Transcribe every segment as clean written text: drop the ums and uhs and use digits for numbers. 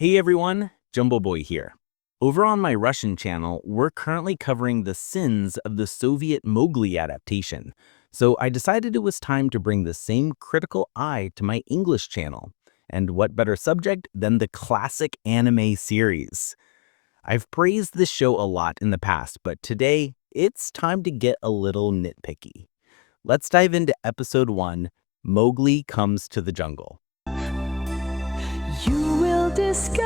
Hey everyone, Jumbo Boy here. Over on my Russian channel, we're currently covering the sins of the Soviet Mowgli adaptation. So I decided it was time to bring the same critical eye to my English channel. And what better subject than the classic anime series? I've praised this show a lot in the past, but today it's time to get a little nitpicky. Let's dive into episode 1, Mowgli Comes to the Jungle. You will discover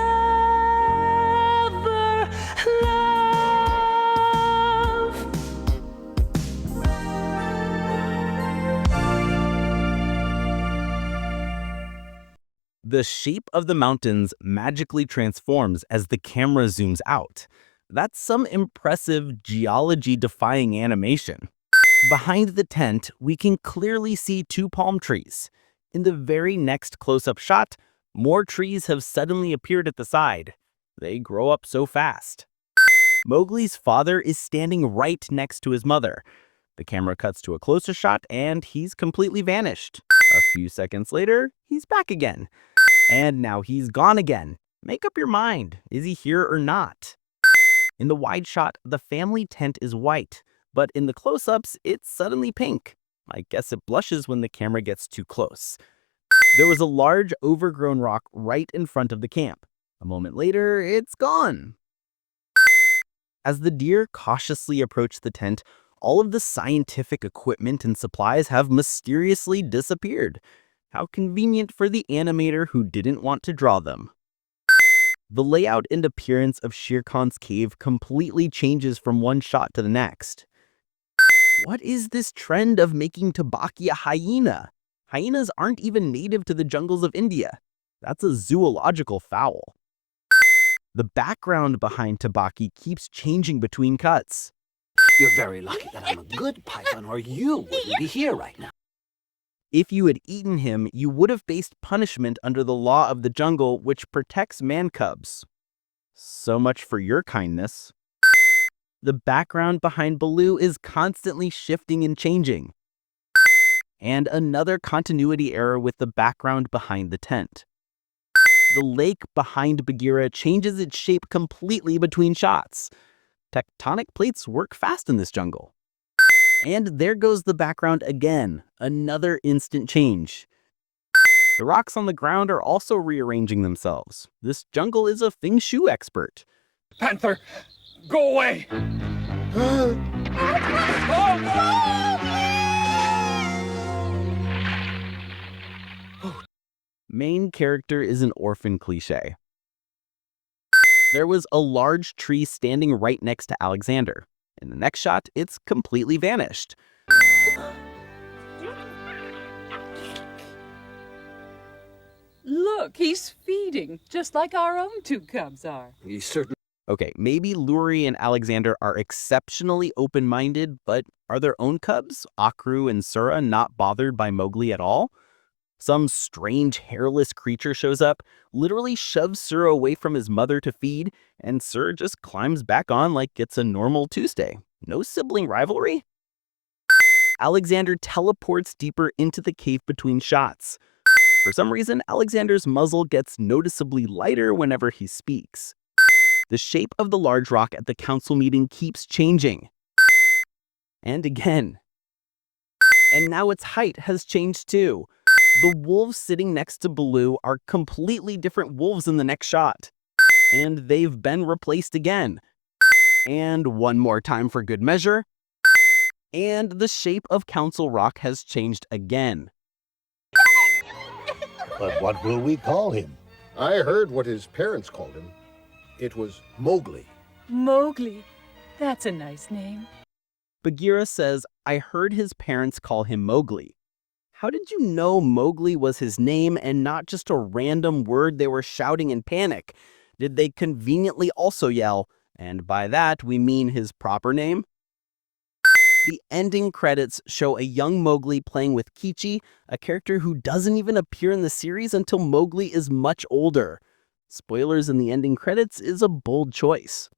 love. The shape of the mountains magically transforms as the camera zooms out. That's some impressive geology-defying animation. Behind the tent, we can clearly see two palm trees. In the very next close-up shot, more trees have suddenly appeared at the side. They grow up so fast. Mowgli's father is standing right next to his mother. The camera cuts to a closer shot and he's completely vanished. A few seconds later, he's back again. And now he's gone again. Make up your mind. Is he here or not? In the wide shot, the family tent is white, but in the close-ups, it's suddenly pink. I guess it blushes when the camera gets too close. There was a large, overgrown rock right in front of the camp. A moment later, it's gone. As the deer cautiously approach the tent, all of the scientific equipment and supplies have mysteriously disappeared. How convenient for the animator who didn't want to draw them. The layout and appearance of Shere Khan's cave completely changes from one shot to the next. What is this trend of making Tabaki a hyena? Hyenas aren't even native to the jungles of India. That's a zoological foul. The background behind Tabaki keeps changing between cuts. You're very lucky that I'm a good python, or you wouldn't be here right now. If you had eaten him, you would have faced punishment under the law of the jungle, which protects man cubs. So much for your kindness. The background behind Baloo is constantly shifting and changing. And another continuity error with the background behind the tent. The lake behind Bagheera changes its shape completely between shots. Tectonic plates work fast in this jungle. And there goes the background again, another instant change. The rocks on the ground are also rearranging themselves. This jungle is a feng shui expert. Panther, go away! Main character is an orphan cliche. There was a large tree standing right next to Alexander. In the next shot, it's completely vanished. Look, he's feeding, just like our own two cubs are. He's certainly Okay, maybe Luri and Alexander are exceptionally open-minded, but are their own cubs, Akru and Sura, not bothered by Mowgli at all? Some strange hairless creature shows up, literally shoves Sura away from his mother to feed, and Sura just climbs back on like it's a normal Tuesday. No sibling rivalry? Alexander teleports deeper into the cave between shots. For some reason, Alexander's muzzle gets noticeably lighter whenever he speaks. The shape of the large rock at the council meeting keeps changing. And again. And now its height has changed too. The wolves sitting next to Baloo are completely different wolves in the next shot. And they've been replaced again. And one more time for good measure. And the shape of Council Rock has changed again. But what will we call him? I heard what his parents called him. It was Mowgli. Mowgli. That's a nice name. Bagheera says, I heard his parents call him Mowgli. How did you know Mowgli was his name and not just a random word they were shouting in panic? Did they conveniently also yell, and by that we mean his proper name? The ending credits show a young Mowgli playing with Kichi, a character who doesn't even appear in the series until Mowgli is much older. Spoilers in the ending credits is a bold choice.